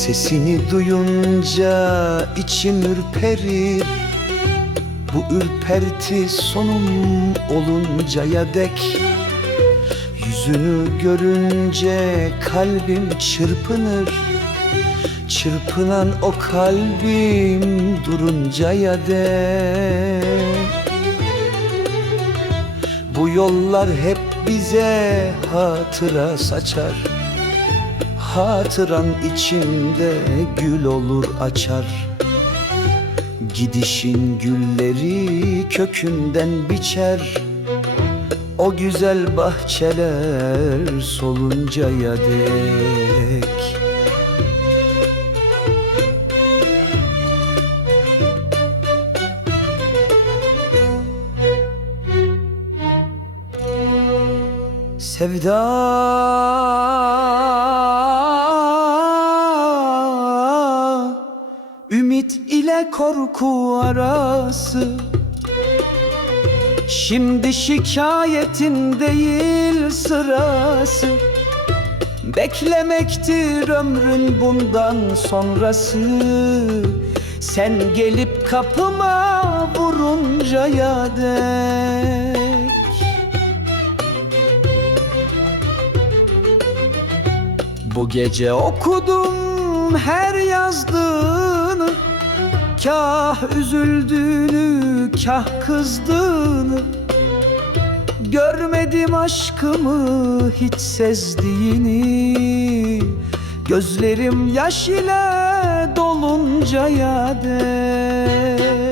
Sesini duyunca içim ürperir. Bu ürperti sonum oluncaya dek. Yüzünü görünce kalbim çırpınır. Çırpınan o kalbim duruncaya dek. Bu yollar hep bize hatıra saçar Hatıran içimde gül olur açar. Gidişin gülleri kökünden biçer. O güzel bahçeler soluncaya dek. Sevda ile korku arası. Şimdi şikayetin değil sırası. Beklemektir ömrün bundan sonrası. Sen gelip kapıma vuruncaya dek. Bu gece okudum her yazdığını Kah üzüldüğünü, kah kızdığını Görmedim aşkımı hiç sezdiğini Gözlerim yaş ile doluncaya dek